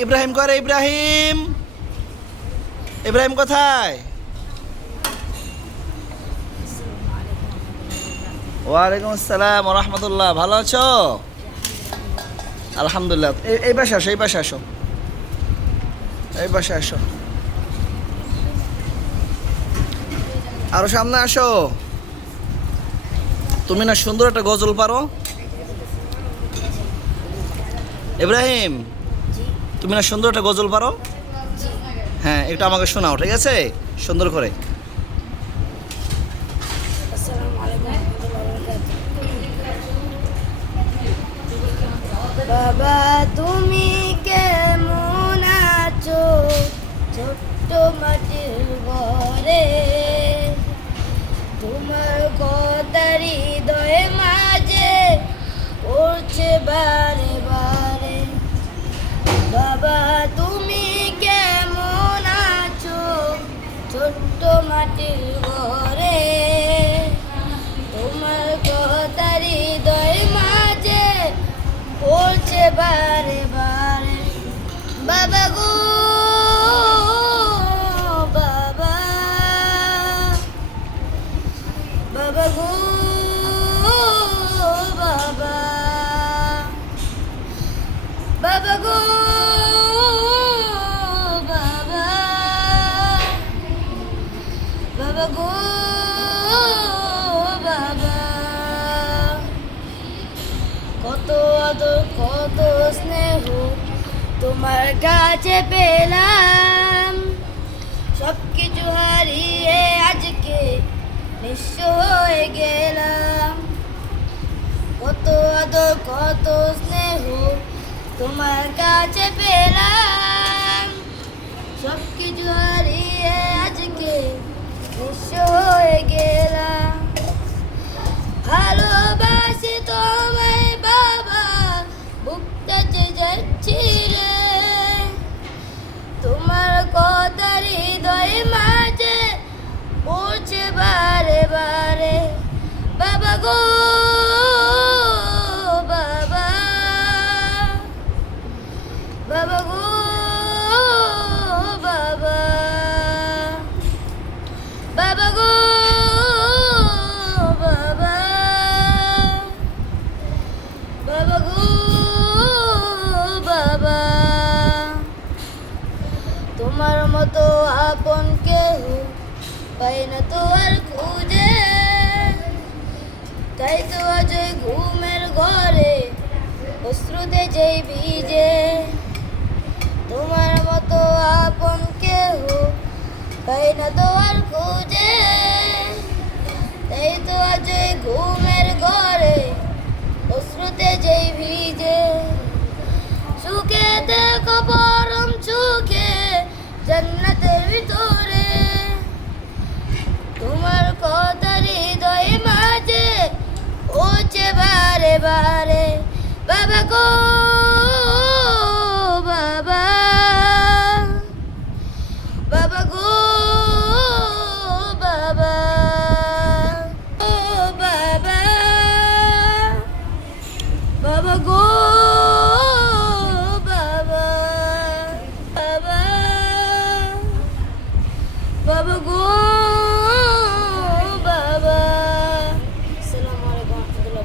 ইব্রাহিম করে ইব্রাহিম, ইব্রাহিম কোথায়? ওয়ালাইকুম আসসালাম ওয়া রাহমাতুল্লাহ। ভালো আছো? আলহামদুলিল্লাহ। এই পাশে আসো, এই পাশে আসো, এই পাশে আসো, আরো সামনে আসো। তুমি না সুন্দর একটা গজল পারো ইব্রাহিম, তুমি না সুন্দর একটা গজল পারো? হ্যাঁ, একটু আমাকে শোনাও, ঠিক আছে? সুন্দর করে। বাবা তুমি কেমন আছো ছোট্ট মাটির ঘরে, তোমার কথা হৃদয়ে মাঝে পড়ছে বারে বারে। বাবা তুমি কেমন আছো ছোট্ট মাটির ঘরে, তোমার কথা হৃদয়ে মাঝে পড়ছে বারে বারে। বাবা গো বাবা, বাবা গো বাবা, বাবা গো বাবা, বাবা গো বাবা। কত আদর কত স্নেহ তোমার কাছে পেলাম, সব কিছু হারিয়ে আজকে নিঃস্ব হয়ে গেলাম। কত আদর কত স্নেহ তোমার কাছে পেলাম, সব কিছু হারিয়ে আজকে নিঃস্ব হয়ে গেলাম। ভালোবাসি তোমায় বাবা, বুকটাতে যাচ্ছি রে, তোমার কথা হৃদয়ে মাঝে পড়ছে বারে বারে। বাবা গো বাবা, বাবা গো বাবা, বাবা গো বাবা, বাবা গো বাবা। তোমার মতো আপন কেহ পাই না তো আর খুঁজে, তাই তো আজ ঘুমের ঘরে অশ্রুতে যেই ভিজে। তোমার মতো আপন কেহ পাই না তো আর খুঁজে, তাই তো আজ ঘুমের ঘরে অশ্রুতে যেই ভিজে। সুখে দেখো পরম সুখে জান্নাতের ভিতরে, তোমার কথা হৃদয়ে মাঝে পড়ছে বারে বারে। বাবা গো বাবা, বাবা গো বাবা, ও বাবা, বাবা গো